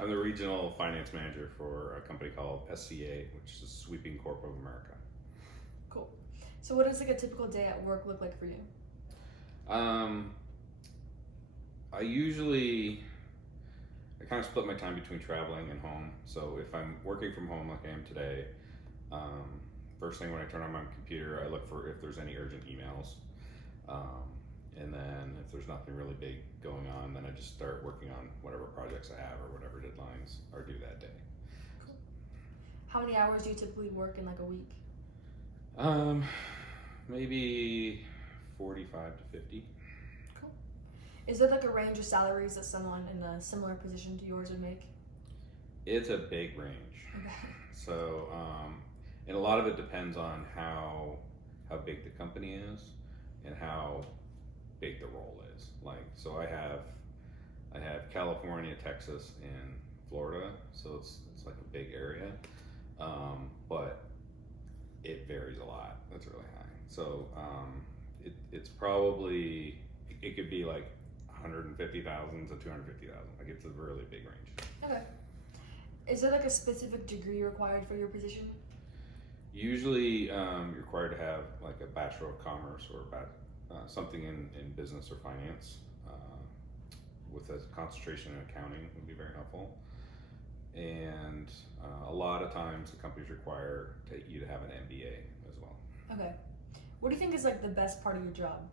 I'm the regional finance manager for a company called SCA, which is Sweeping Corp of America. Cool. So what does like a typical day at work look like for you? I kind of split my time between traveling and home. So if I'm working from home like I am today, first thing when I turn on my computer, I look for if there's any urgent emails. And then if there's nothing really big going on, then I just start working on whatever projects I have or whatever deadlines are due that day. Cool. How many hours do you typically work in like a week? Maybe 45 to 50. Cool. Is there like a range of salaries that someone in a similar position to yours would make? It's a big range. Okay. So, and a lot of it depends on how big the company is and how big the role is. Like, so I have California, Texas, and Florida, so it's like a big area, but it varies a lot. That's really high. So it's probably, it could be like 150,000 to 250,000. Like, it's a really big range. Okay. Is there like a specific degree required for your position? Usually you're required to have like a Bachelor of Commerce or something in business or finance with a concentration in accounting would be very helpful. And a lot of times the companies require you to have an MBA as well. Okay. What do you think is like the best part of your job?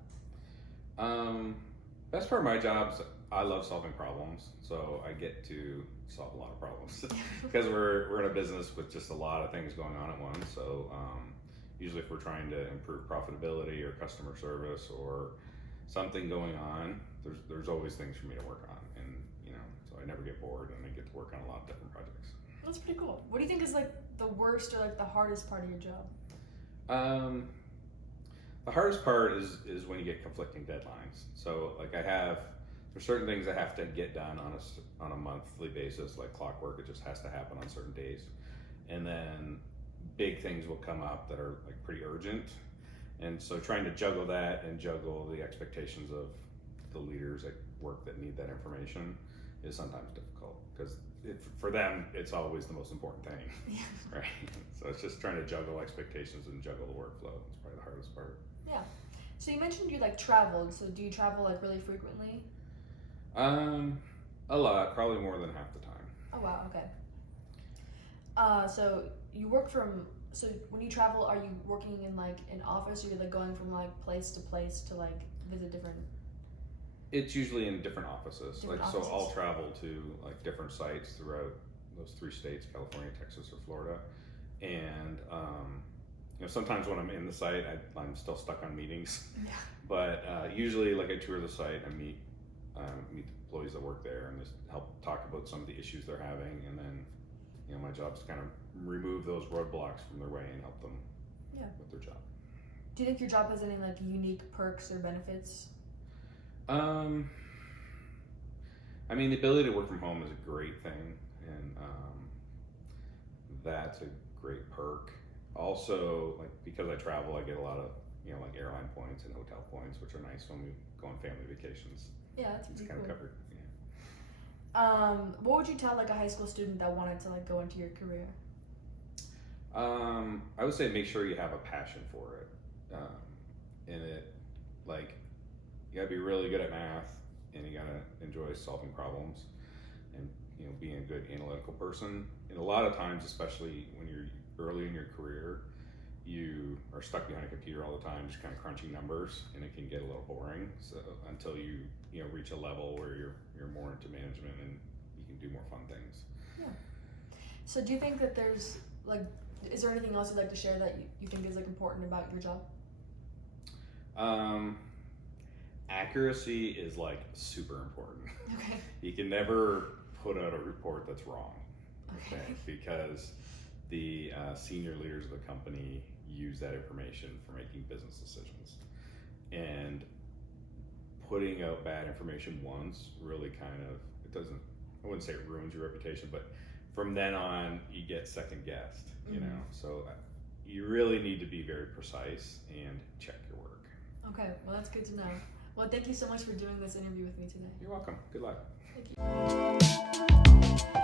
Best part of my job is I love solving problems, so I get to solve a lot of problems because we're in a business with just a lot of things going on at once. So usually if we're trying to improve profitability or customer service or something going on, there's always things for me to work on, and so I never get bored and I get to work on a lot of different projects. That's pretty cool. What do you think is like the worst or like the hardest part of your job? The hardest part is when you get conflicting deadlines. So like there's certain things I have to get done on a monthly basis, like clockwork. It just has to happen on certain days, and then big things will come up that are like pretty urgent, and so trying to juggle that and juggle the expectations of the leaders at work that need that information is sometimes difficult because for them it's always the most important thing. Yeah. Right? So it's just trying to juggle expectations and juggle the workflow. It's probably the hardest part. Yeah. So you mentioned you like traveled. So do you travel like really frequently? A lot, probably more than half the time. Oh wow, okay. So you work so when you travel, are you working in like an office, or you're like going from like place to place to like visit different? It's usually in different offices. Different So offices. I'll travel to like different sites throughout those 3 states, California, Texas, or Florida. And sometimes when I'm in the site, I'm still stuck on meetings. Yeah. But usually, like, I tour the site, I meet the employees that work there and just help talk about some of the issues they're having, and then my job is to kind of remove those roadblocks from their way and help them with their job. Do you think your job has any like unique perks or benefits? I mean, the ability to work from home is a great thing, and that's a great perk. Also, like, because I travel, I get a lot of like airline points and hotel points, which are nice when we go on family vacations. Yeah, that's It's pretty kind cool. of covered. What would you tell like a high school student that wanted to like go into your career? I would say make sure you have a passion for it. And it, like, you gotta be really good at math, and you gotta enjoy solving problems, and being a good analytical person. And a lot of times, especially when you're early in your career, you are stuck behind a computer all the time, just kind of crunching numbers, and it can get a little boring. So until you reach a level where you're more into management and you can do more fun things. Yeah. So do you think that there's like, is there anything else you'd like to share that you think is like important about your job? Accuracy is like super important. Okay. You can never put out a report that's wrong. Okay. Because the senior leaders of the company use that information for making business decisions, and putting out bad information once really I wouldn't say it ruins your reputation, but from then on you get second guessed. So you really need to be very precise and check your work. Okay, well that's good to know. Well, thank you so much for doing this interview with me today. You're welcome. Good luck. Thank you.